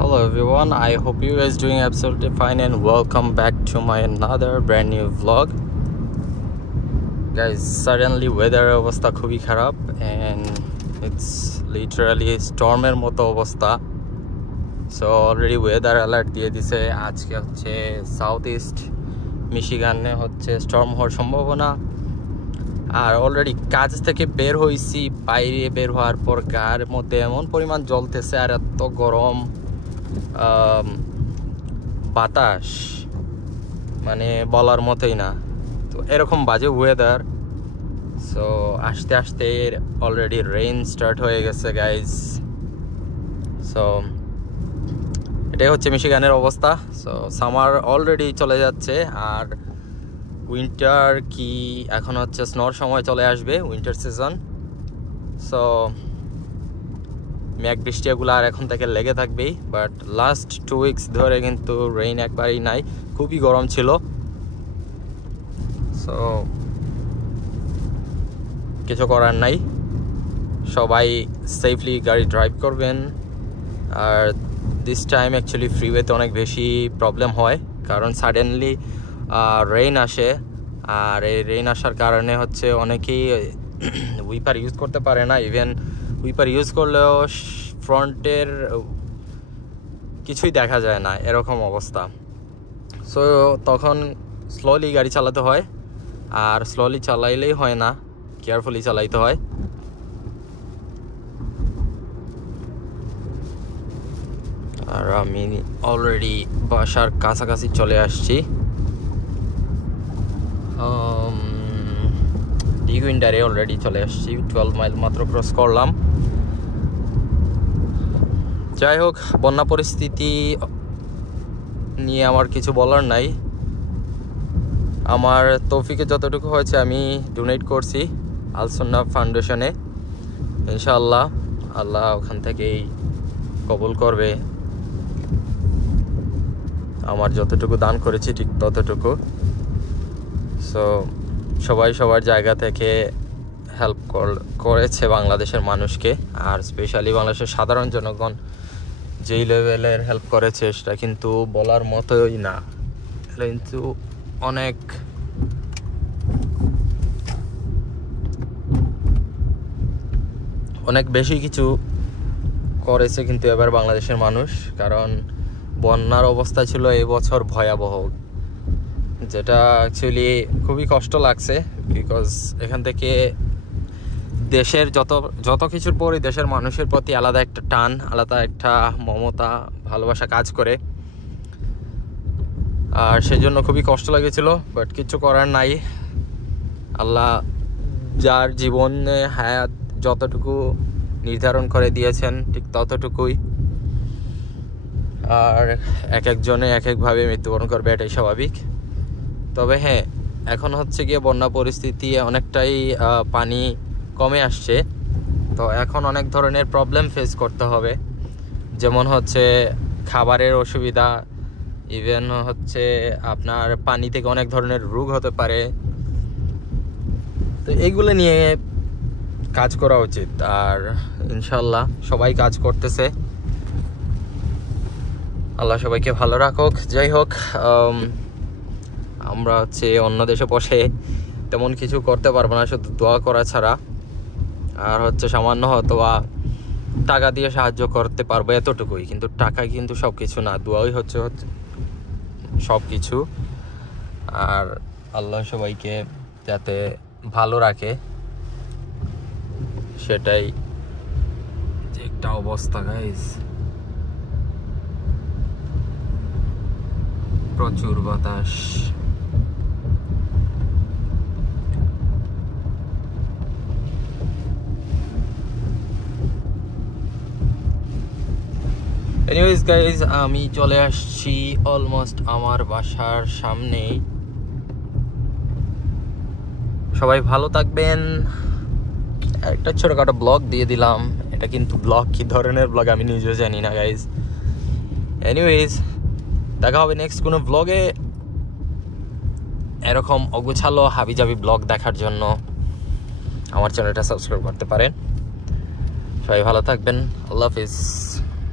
Hello everyone, I hope you guys doing absolutely fine and welcome back to my another brand new vlog. Guys, suddenly weather অবস্থা খুবই খারাপ and it's literally storm এর মতো অবস্থা. So already weather alert দিয়ে দিছে আজকে হচ্ছে সাউথ ইস্ট মিশিগানে হচ্ছে স্টর্ম হওয়ার সম্ভাবনা। আর অলরেডি কাজ থেকে বের হইছি, বাইরে বের হওয়ার পর গায়ের মধ্যে এমন পরিমাণ জ্বলতেছে আর এত গরম বাতাস মানে বলার মতোই না। তো এরকম বাজে ওয়েদার। সো আস্তে আস্তে অলরেডি রেইন স্টার্ট হয়ে গেছে গাইজ। সো এটাই হচ্ছে মিশিগানের অবস্থা। সো সামার অলরেডি চলে যাচ্ছে আর উইন্টার কি এখন হচ্ছে স্নোর সময় চলে আসবে, উইন্টার সিজন। সো মেঘ বৃষ্টিগুলো আর এখন থেকে লেগে থাকবেই, বাট লাস্ট 2 উইকস ধরে কিন্তু রেইন একবারই নাই, খুবই গরম ছিল। সো কিছু করার নাই, সবাই সেফলি গাড়ি ড্রাইভ করবেন। আর দিস টাইম অ্যাকচুয়ালি ফ্রিওয়েতে অনেক বেশি প্রবলেম হয়, কারণ সাডেনলি রেইন আসে। আর এই রেইন আসার কারণে হচ্ছে অনেকেই উইপার ইউজ করতে পারে না। ইভেন উইপার ইউজ করলেও ফ্রন্টের কিছুই দেখা যায় না, এরকম অবস্থা। সো তখন স্লোলি গাড়ি চালাতে হয়, আর স্লোলি চালাইলেই হয় না, কেয়ারফুলি চালাইতে হয়। আর আমি অলরেডি বাসার কাছাকাছি চলে আসছি। ডিগুইন্ডারে অলরেডি চলে আসছি, 12 মাইল মাত্র ক্রস করলাম। যাই হোক, বন্যা পরিস্থিতি নিয়ে আমার কিছু বলার নাই। আমার তৌফিকে যতটুকু হয়েছে আমি ডোনেট করছি আল সুন্নাহ ফাউন্ডেশনে। ইনশাআল্লাহ আল্লাহ ওখান থেকেই কবুল করবে। আমার যতটুকু দান করেছি ঠিক ততটুকু। সো সবাই সবার জায়গা থেকে হেল্প করেছে বাংলাদেশের মানুষকে, আর স্পেশালি বাংলাদেশের সাধারণ জনগণ যেই লেভেলের হেল্প করেছে সেটা কিন্তু বলার মতোই না। কিন্তু অনেক অনেক বেশি কিছু করেছে কিন্তু এবার বাংলাদেশের মানুষ, কারণ বন্যার অবস্থা ছিল এই বছর ভয়াবহ, যেটা অ্যাকচুয়ালি খুবই কষ্ট লাগছে। বিকজ এখান থেকে দেশের যত কিছুর পরই দেশের মানুষের প্রতি আলাদা একটা টান, আলাদা একটা মমতা ভালোবাসা কাজ করে, আর সেজন্য খুবই কষ্ট লেগেছিল। বাট কিছু করার নাই, আল্লাহ যার জীবনে হায়াত যতটুকু নির্ধারণ করে দিয়েছেন ঠিক ততটুকুই। আর এক একজনে এক একভাবে মৃত্যুবরণ করবে, এটাই স্বাভাবিক। তবে হ্যাঁ, এখন হচ্ছে গিয়ে বন্যা পরিস্থিতি অনেকটাই পানি কমে আসছে। তো এখন অনেক ধরনের প্রবলেম ফেস করতে হবে, যেমন হচ্ছে খাবারের অসুবিধা, ইভেন হচ্ছে আপনার পানি থেকে অনেক ধরনের রোগ হতে পারে। তো এইগুলো নিয়ে কাজ করা উচিত, আর ইনশাল্লাহ সবাই কাজ করতেছে। আল্লাহ সবাইকে ভালো রাখুক। যাই হোক, আমরা হচ্ছে অন্য দেশে বসে তেমন কিছু করতে পারবো না, শুধু দোয়া করা ছাড়া। আর হচ্ছে সামান্য হয়তো টাকা দিয়ে সাহায্য করতে পারবো, এতটুকুই। কিন্তু টাকা কিন্তু সব কিছু না, দোয়াই হচ্ছে সব কিছু। আর আল্লাহ সবাইকে যাতে ভালো রাখে, সেটাই যে একটা অবস্থা গাইস। প্রচুর বাতাস। এনিওয়েজ গাইজ, আমি চলে আসছি অলমোস্ট আমার বাসার সামনেই। সবাই ভালো থাকবেন। একটা ছোটখাটো ব্লগ দিয়ে দিলাম, এটা কিন্তু ব্লগ কি ধরনের ব্লগ আমি নিজেও জানি না গাইজ। এনিওয়েজ, দেখা হবে নেক্সট কোনো ব্লগে। এরকম অগোছালো হাবিজাবি ব্লগ দেখার জন্য আমার চ্যানেলটা সাবস্ক্রাইব করতে পারেন। সবাই ভালো থাকবেন, আল্লাহ হাফিজ।